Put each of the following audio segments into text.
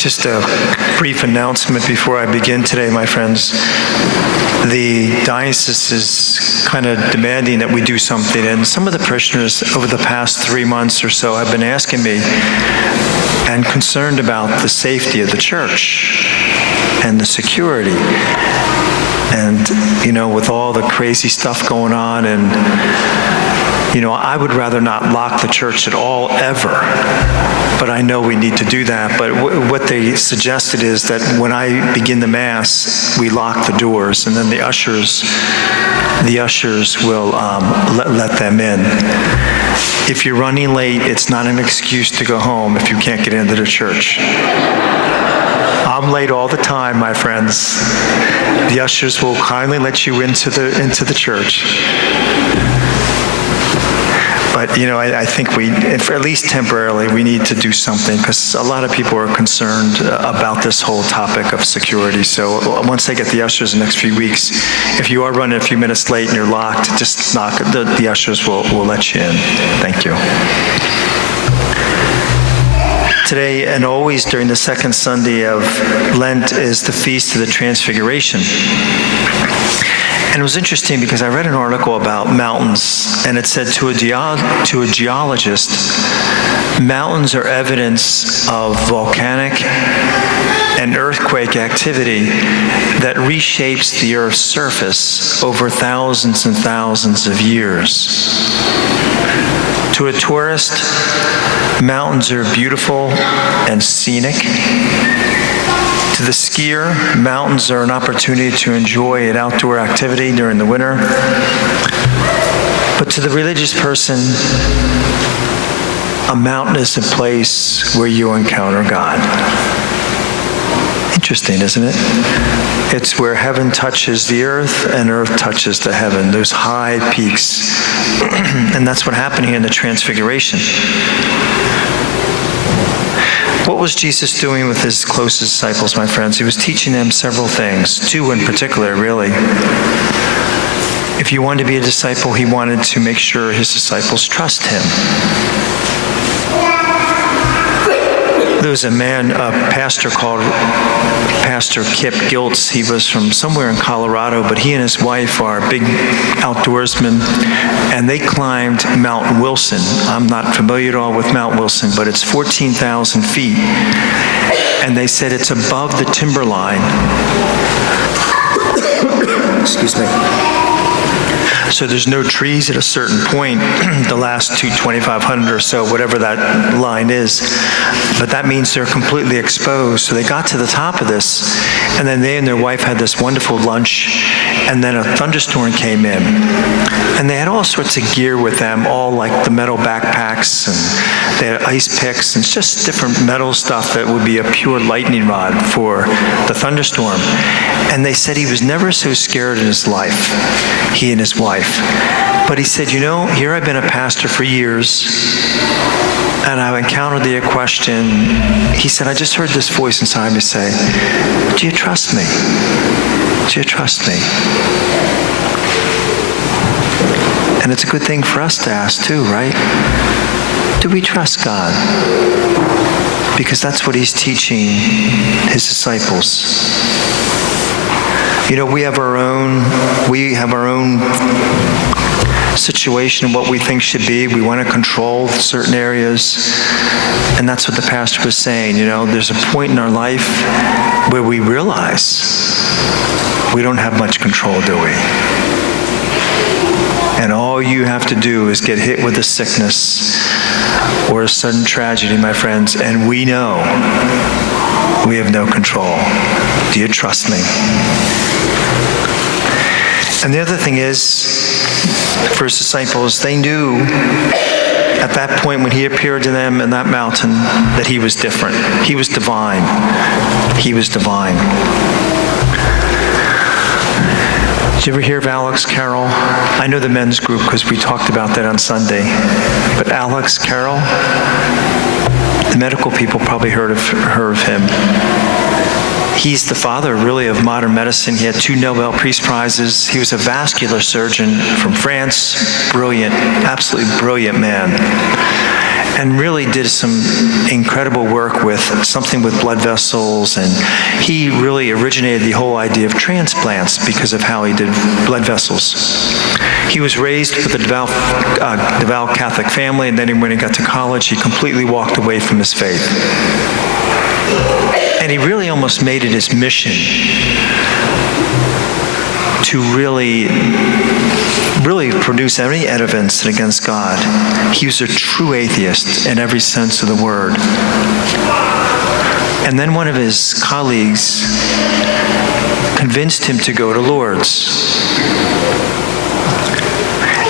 Just a brief announcement before I begin today, my friends. The diocese is kind of demanding that we do something, and some of the parishioners over the past 3 months or so have been asking me and concerned about the safety of the church and the security. And, with all the crazy stuff going on, and, I would rather not lock the church at all, ever. But I know we need to do that. But what they suggested is that when I begin the Mass, we lock the doors, and then the ushers will let them in. If you're running late, it's not an excuse to go home if you can't get into the church. I'm late all the time, my friends. The ushers will kindly let you into the church. But, I think at least temporarily, we need to do something, because a lot of people are concerned about this whole topic of security. So once they get the ushers in the next few weeks, if you are running a few minutes late and you're locked, just knock. The ushers will let you in. Thank you. Today and always during the second Sunday of Lent is the Feast of the Transfiguration. And it was interesting because I read an article about mountains, and it said to a geologist, mountains are evidence of volcanic and earthquake activity that reshapes the Earth's surface over thousands and thousands of years. To a tourist, mountains are beautiful and scenic. To the skier, mountains are an opportunity to enjoy an outdoor activity during the winter. But to the religious person, a mountain is a place where you encounter God. Interesting, isn't it? It's where heaven touches the earth and earth touches the heaven, those high peaks. And that's what happened here in the Transfiguration. What was Jesus doing with his closest disciples, my friends? He was teaching them several things, 2 in particular, really. If you wanted to be a disciple, he wanted to make sure his disciples trust him. There was a pastor called Pastor Kip Giltz. He was from somewhere in Colorado, but he and his wife are big outdoorsmen, and they climbed Mount Wilson. I'm not familiar at all with Mount Wilson, but it's 14,000 feet, and they said it's above the timberline. Excuse me. So there's no trees at a certain point, the last 2,500 or so, whatever that line is. But that means they're completely exposed. So they got to the top of this, and then they and their wife had this wonderful lunch, and then a thunderstorm came in. And they had all sorts of gear with them, all like the metal backpacks, and they had ice picks, and just different metal stuff that would be a pure lightning rod for the thunderstorm. And they said he was never so scared in his life, he and his wife. But he said, here I've been a pastor for years, and I've encountered the question. He said, I just heard this voice inside me say, do you trust me? Do you trust me? And it's a good thing for us to ask too, right? Do we trust God? Because that's what he's teaching his disciples. We have our own situation, what we think should be. We want to control certain areas. And that's what the pastor was saying. There's a point in our life where we realize we don't have much control, do we? And all you have to do is get hit with a sickness or a sudden tragedy, my friends, and we know we have no control. Do you trust me? And the other thing is, for his disciples, they knew at that point when he appeared to them in that mountain that he was different. He was divine. He was divine. Did you ever hear of Alex Carroll? I know the men's group because we talked about that on Sunday. But Alex Carroll, the medical people probably heard of him. He's the father, really, of modern medicine. He had 2 Nobel Peace Prizes. He was a vascular surgeon from France. Brilliant, absolutely brilliant man. and really did some incredible work with something with blood vessels, and he really originated the whole idea of transplants because of how he did blood vessels. He was raised with a devout Catholic family, and then when he got to college, he completely walked away from his faith. And he really almost made it his mission to really produce any evidence against God. He was a true atheist in every sense of the word. And then one of his colleagues convinced him to go to Lourdes.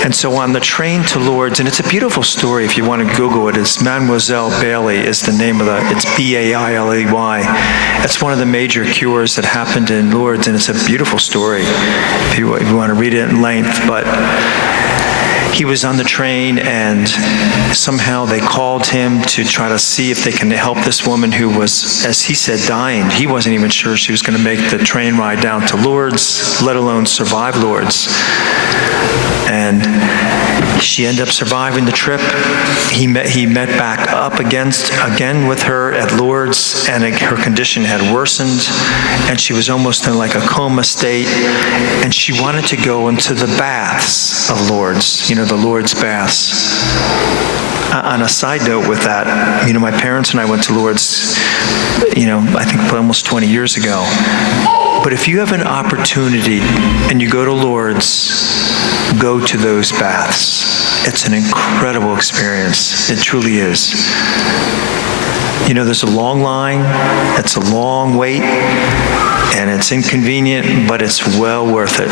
And so on the train to Lourdes, and it's a beautiful story if you want to Google it, it's Mademoiselle Bailey is the name of it's Bailey. It's one of the major cures that happened in Lourdes, and it's a beautiful story if you want to read it in length. But he was on the train, and somehow they called him to try to see if they can help this woman who was, as he said, dying. He wasn't even sure she was going to make the train ride down to Lourdes, let alone survive Lourdes. And she ended up surviving the trip. He met back up again with her at Lourdes, and her condition had worsened, and she was almost in like a coma state, and she wanted to go into the baths of Lourdes, the Lourdes baths. On a side note with that, my parents and I went to Lourdes, I think almost 20 years ago. But if you have an opportunity and you go to Lourdes, go to those baths. It's an incredible experience. It truly is. There's a long line, it's a long wait, and it's inconvenient, but it's well worth it.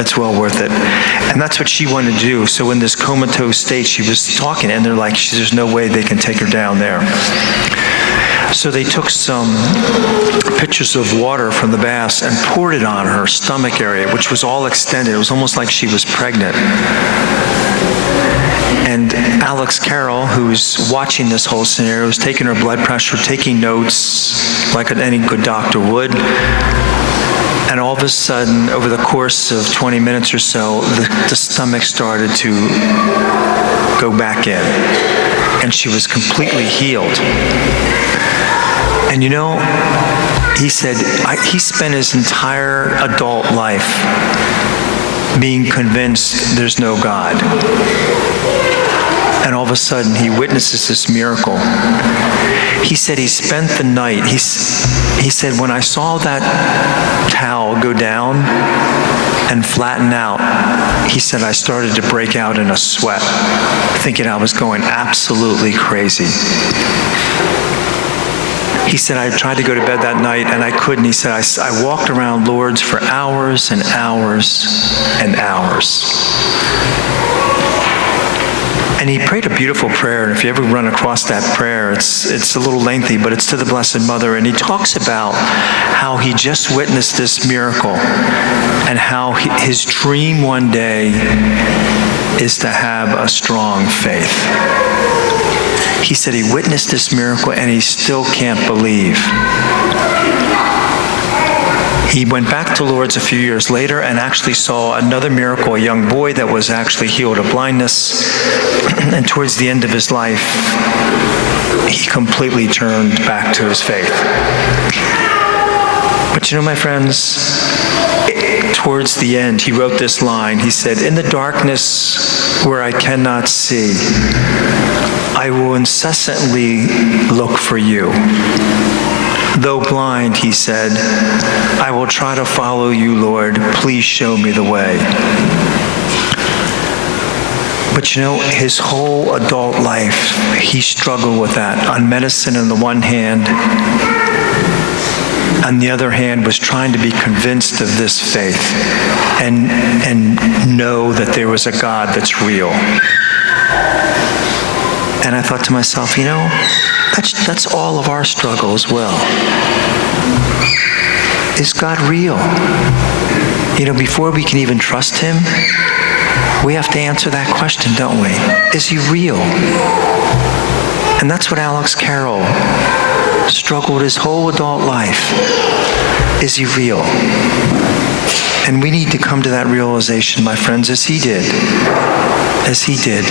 It's well worth it. And that's what she wanted to do. So in this comatose state, she was talking, and they're like, there's no way they can take her down there. So they took some pitchers of water from the baths and poured it on her stomach area, which was all extended. It was almost like she was pregnant. And Alex Carroll, who's watching this whole scenario, was taking her blood pressure, taking notes like any good doctor would. And all of a sudden, over the course of 20 minutes or so, the stomach started to go back in. And she was completely healed. And he said he spent his entire adult life being convinced there's no God. And all of a sudden, he witnesses this miracle. He said he spent the night, he said, when I saw that towel go down and flatten out, he said, I started to break out in a sweat, thinking I was going absolutely crazy. He said, I tried to go to bed that night, and I couldn't. He said, I walked around Lourdes for hours and hours and hours. And he prayed a beautiful prayer, and if you ever run across that prayer, it's a little lengthy, but it's to the Blessed Mother, and he talks about how he just witnessed this miracle, and how his dream one day is to have a strong faith. He said he witnessed this miracle and he still can't believe. He went back to Lourdes a few years later and actually saw another miracle, a young boy that was actually healed of blindness. And towards the end of his life, he completely turned back to his faith. But my friends, towards the end, he wrote this line. He said, "In the darkness where I cannot see, I will incessantly look for you. Though blind," he said, "I will try to follow you, Lord. Please show me the way." But his whole adult life, he struggled with that. On medicine on the one hand, on the other hand, was trying to be convinced of this faith and know that there was a God that's real. And I thought to myself, that's all of our struggle as well. Is God real? Before we can even trust him, we have to answer that question, don't we? Is he real? And that's what Alex Carroll struggled his whole adult life. Is he real? And we need to come to that realization, my friends, as he did. As he did.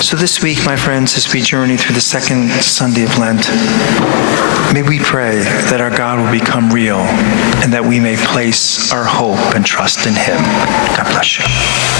So this week, my friends, as we journey through the second Sunday of Lent, may we pray that our God will become real and that we may place our hope and trust in him. God bless you.